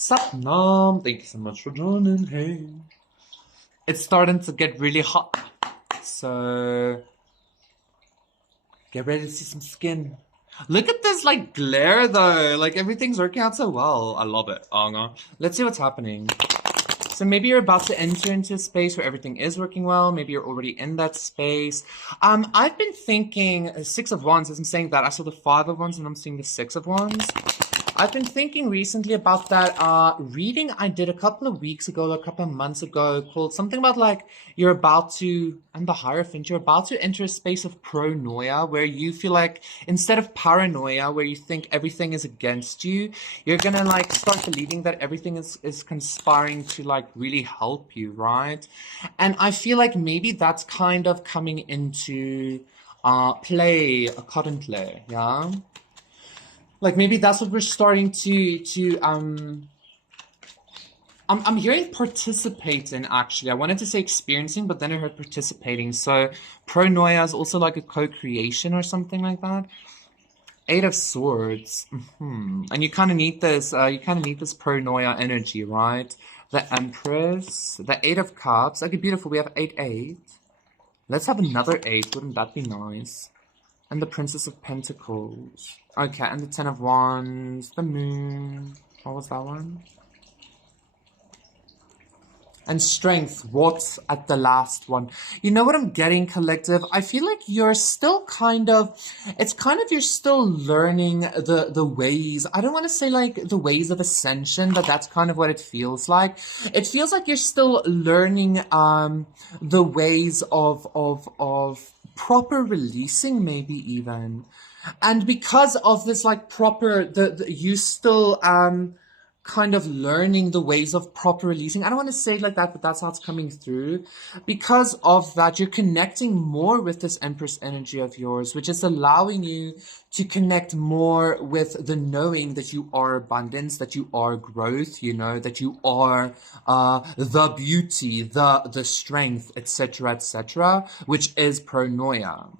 Satnam, thank you so much for joining. Hey, it's starting to get really hot, so get ready to see some skin. Look at this like glare though, like everything's working out so well. I love it. Oh no. Let's see what's happening. So maybe you're about to enter into a space where everything is working well. Maybe you're already in that space. I've been thinking Six of Wands. As I'm saying that, I saw the Five of Wands and I'm seeing the Six of Wands. I've been thinking recently about that reading I did a couple of weeks ago, a couple of months ago, called something about like you're about to, and the Hierophant, you're about to enter a space of pronoia where you feel like instead of paranoia, where you think everything is against you, you're gonna like start believing that everything is conspiring to like really help you, right? And I feel like maybe that's kind of coming into play, a cotton play, yeah? Like maybe that's what we're starting to I'm hearing participate in actually. I wanted to say experiencing, but then I heard participating. So pronoia is also like a co-creation or something like that. Eight of Swords. And you kind of need this pronoia energy, right? The Empress, the Eight of Cups. Okay, beautiful. We have 8. Let's have another 8. Wouldn't that be nice? And the Princess of Pentacles. Okay, and the Ten of Wands, the Moon. What was that one? And Strength. What's at the last one? You know what I'm getting, collective? I feel like you're still you're still learning the ways. I don't want to say like the ways of ascension, but that's kind of what it feels like. It feels like you're still learning the ways of proper releasing, maybe even. And because of this like proper you still kind of learning the ways of proper releasing. I don't want to say it like that, but that's how it's coming through. Because of that, you're connecting more with this Empress energy of yours, which is allowing you to connect more with the knowing that you are abundance, that you are growth, you know, that you are the beauty, the strength, etc., which is pronoia.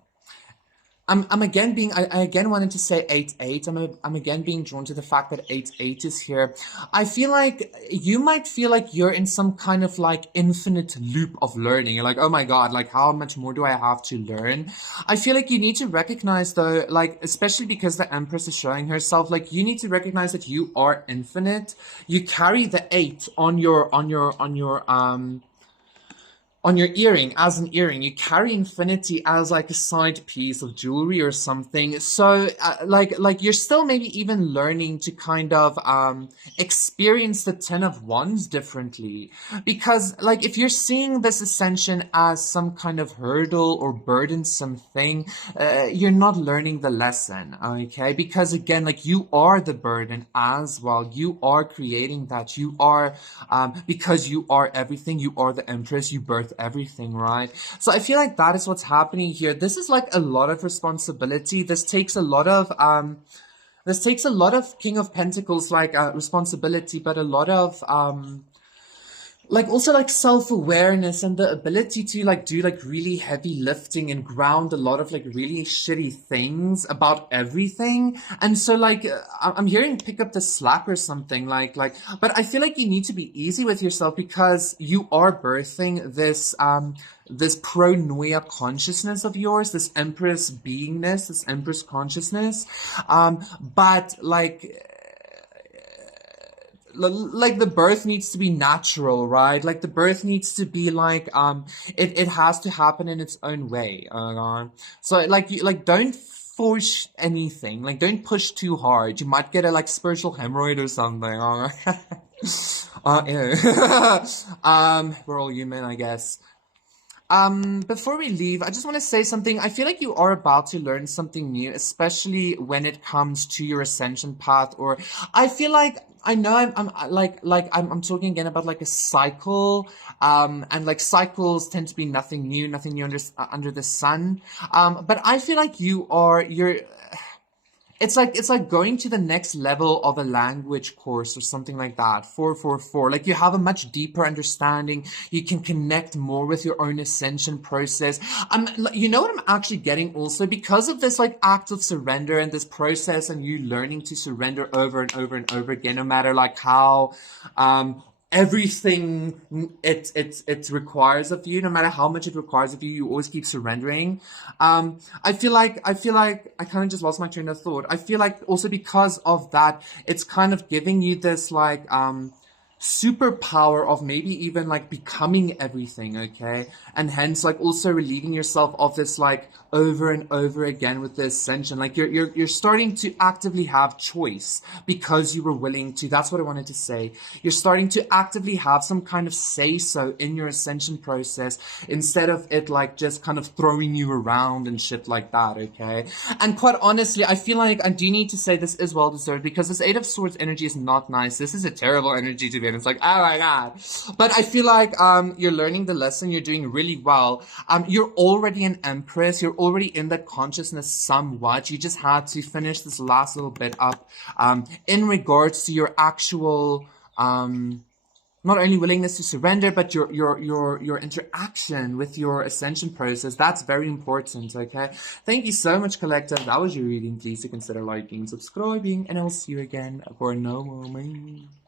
I again wanted to say 8. I'm again being drawn to the fact that 8 is here. I feel like you might feel like you're in some kind of like infinite loop of learning. You're like, oh my God, like how much more do I have to learn? I feel like you need to recognize though, like, especially because the Empress is showing herself, like you need to recognize that you are infinite. You carry the 8 on your earring, as an earring. You carry infinity as like a side piece of jewelry or something. So like you're still maybe even learning to kind of experience the Ten of Wands differently, because like if you're seeing this ascension as some kind of hurdle or burdensome thing, you're not learning the lesson, okay? Because again, like you are the burden as well. You are creating that. You are because you are everything. You are the Empress. You birth everything, right? So I feel like that is what's happening here. This is like a lot of responsibility. This takes a lot of King of Pentacles like responsibility, but a lot of like also like self-awareness and the ability to like do like really heavy lifting and ground a lot of like really shitty things about everything. And so like I'm hearing pick up the slack or something like but I feel like you need to be easy with yourself because you are birthing this this pronoia consciousness of yours, this Empress beingness, this Empress consciousness, but like the birth needs to be natural, right? Like the birth needs to be like it has to happen in its own way. So like you like don't force anything, like don't push too hard. You might get a like spiritual hemorrhoid or something. We're all human, I guess. Before we leave, I just want to say something. I feel like you are about to learn something new, especially when it comes to your ascension path. Or I feel like I know I'm talking again about like a cycle, and like cycles tend to be nothing new under the sun. But I feel like you're it's like going to the next level of a language course or something like that. 444. Like you have a much deeper understanding. You can connect more with your own ascension process. You know what I'm actually getting also because of this like act of surrender and this process and you learning to surrender over and over and over again, no matter like how everything it requires of you, no matter how much it requires of you, you always keep surrendering. I feel like I kind of just lost my train of thought. I feel like also because of that, it's kind of giving you this like superpower of maybe even like becoming everything, okay? And hence like also relieving yourself of this like over and over again with the ascension. Like you're starting to actively have choice because you were willing to. That's what I wanted to say. You're starting to actively have some kind of say so in your ascension process instead of it like just kind of throwing you around and shit like that, okay? And quite honestly, I feel like I do need to say this is well deserved because this Eight of Swords energy is not nice. This is a terrible energy to be in. It's like, oh my god. But I feel like you're learning the lesson, you're doing really well. You're already an empress, you're already in that consciousness somewhat. You just had to finish this last little bit up in regards to your actual not only willingness to surrender, but your interaction with your ascension process. That's very important, okay? Thank you so much, Collective. That was your reading. Please consider liking, subscribing, and I'll see you again for no more.